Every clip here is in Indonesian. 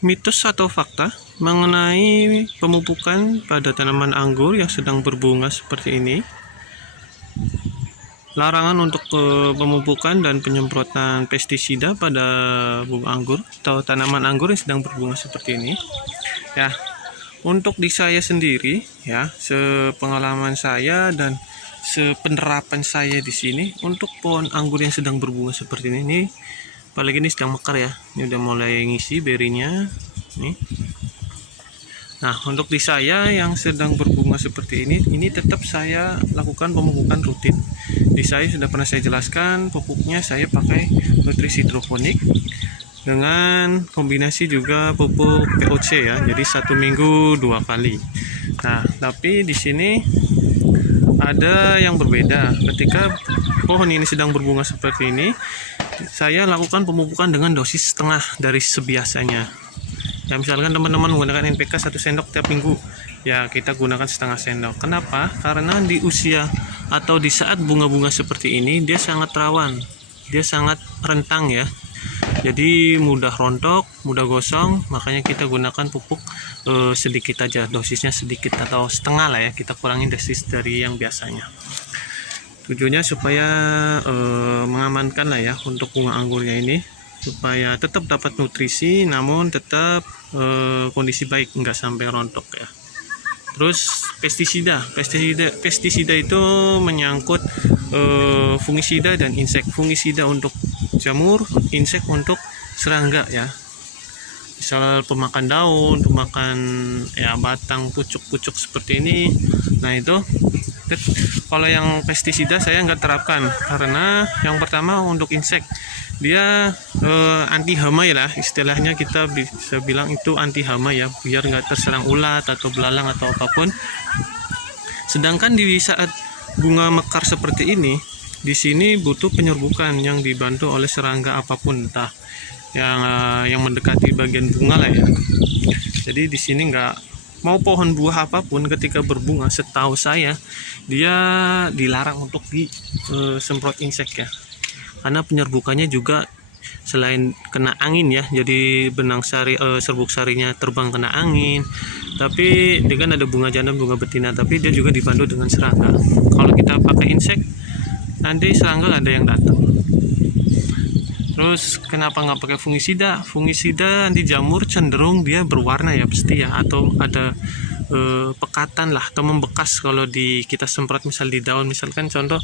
Mitos atau fakta mengenai pemupukan pada tanaman anggur yang sedang berbunga seperti ini. Larangan untuk pemupukan dan penyemprotan pestisida pada bunga anggur atau tanaman anggur yang sedang berbunga seperti ini. Ya, untuk di saya sendiri, ya, sepengalaman saya dan sepenerapan saya di sini untuk pohon anggur yang sedang berbunga seperti ini, apalagi ini sedang mekar ya, ini udah mulai ngisi berinya nih. Nah, untuk di saya yang sedang berbunga seperti ini tetap saya lakukan pemupukan rutin. Di saya sudah pernah saya jelaskan, pupuknya saya pakai nutrisi hidroponik dengan kombinasi juga pupuk POC ya, jadi 1 minggu 2 kali. Nah, tapi di sini ada yang berbeda. Ketika pohon ini sedang berbunga seperti ini, saya lakukan pemupukan dengan dosis setengah dari sebiasanya. Ya, misalkan teman-teman menggunakan NPK 1 sendok tiap minggu, ya kita gunakan setengah sendok. Kenapa? Karena di usia atau di saat bunga-bunga seperti ini dia sangat rawan, dia sangat rentang ya. Jadi mudah rontok, mudah gosong, makanya kita gunakan pupuk sedikit aja, dosisnya sedikit atau setengah lah ya, kita kurangi dosis dari yang biasanya. Tujuannya supaya mengamankan lah ya untuk bunga anggurnya ini, supaya tetap dapat nutrisi namun tetap kondisi baik, enggak sampai rontok ya. Terus pestisida itu menyangkut fungisida dan insek. Fungisida untuk jamur, insek untuk serangga ya. Misal pemakan daun, pemakan ya batang, pucuk-pucuk seperti ini. Nah itu kalau yang pestisida saya nggak terapkan, karena yang pertama untuk insek dia anti hama ya lah, istilahnya kita bisa bilang itu anti hama ya, biar nggak terserang ulat atau belalang atau apapun. Sedangkan di saat bunga mekar seperti ini, di sini butuh penyerbukan yang dibantu oleh serangga apapun, entah yang mendekati bagian bunga lah ya. Jadi di sini nggak mau pohon buah apapun ketika berbunga, setahu saya dia dilarang untuk disemprot insek ya, karena penyerbukannya juga selain kena angin ya, jadi benang sari serbuk sarinya terbang kena angin, tapi dia kan ada bunga jantan bunga betina, tapi dia juga dibantu dengan serangga. Kalau kita pakai insek nanti serangga ada yang datang. Terus kenapa nggak pakai fungisida? Fungisida anti jamur cenderung dia berwarna ya pasti ya, atau ada pekatan lah atau membekas kalau kita semprot misal di daun, misalkan contoh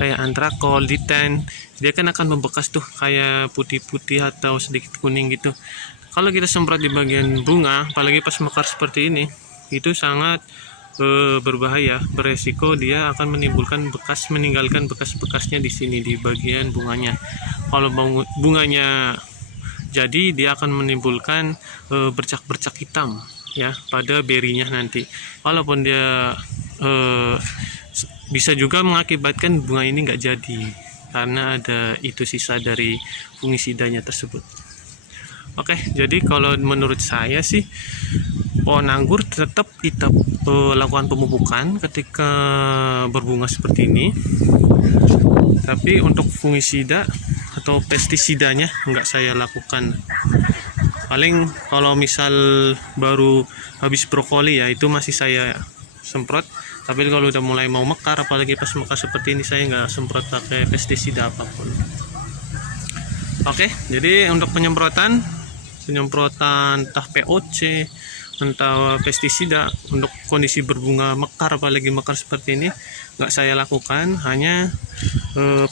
kayak antrakol, diten, dia kan akan membekas tuh kayak putih-putih atau sedikit kuning gitu. Kalau kita semprot di bagian bunga, apalagi pas mekar seperti ini, itu sangat berbahaya, beresiko dia akan menimbulkan bekas, meninggalkan bekas-bekasnya di sini di bagian bunganya. Kalau bunganya jadi dia akan menimbulkan bercak-bercak hitam ya pada berinya nanti. Walaupun dia bisa juga mengakibatkan bunga ini nggak jadi karena ada itu sisa dari fungisidanya tersebut. Oke, jadi kalau menurut saya sih pohon anggur tetap kita lakukan pemupukan ketika berbunga seperti ini. Tapi untuk fungisida atau pestisidanya nggak saya lakukan. Paling kalau misal baru habis brokoli ya itu masih saya semprot. Tapi kalau udah mulai mau mekar, apalagi pas mekar seperti ini, saya nggak semprot pakai pestisida apapun. Oke, jadi untuk penyemprotan entah POC, entah pestisida untuk kondisi berbunga mekar, apalagi mekar seperti ini nggak saya lakukan. Hanya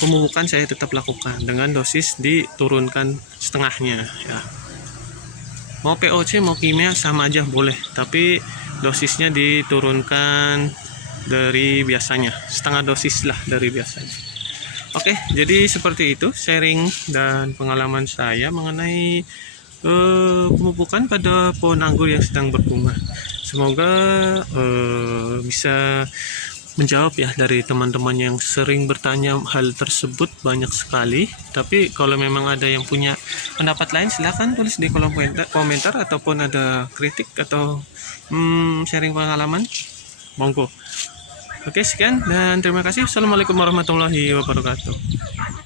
pemupukan saya tetap lakukan dengan dosis diturunkan setengahnya ya. Mau POC mau kimia sama aja boleh, tapi dosisnya diturunkan dari biasanya, setengah dosis lah dari biasanya. Oke, jadi seperti itu sharing dan pengalaman saya mengenai pemupukan pada pohon anggur yang sedang berbunga. Semoga bisa menjawab ya dari teman-teman yang sering bertanya hal tersebut, banyak sekali. Tapi kalau memang ada yang punya pendapat lain, silahkan tulis di kolom komentar ataupun ada kritik atau sharing pengalaman, monggo. Oke, sekian dan terima kasih. Assalamualaikum warahmatullahi wabarakatuh.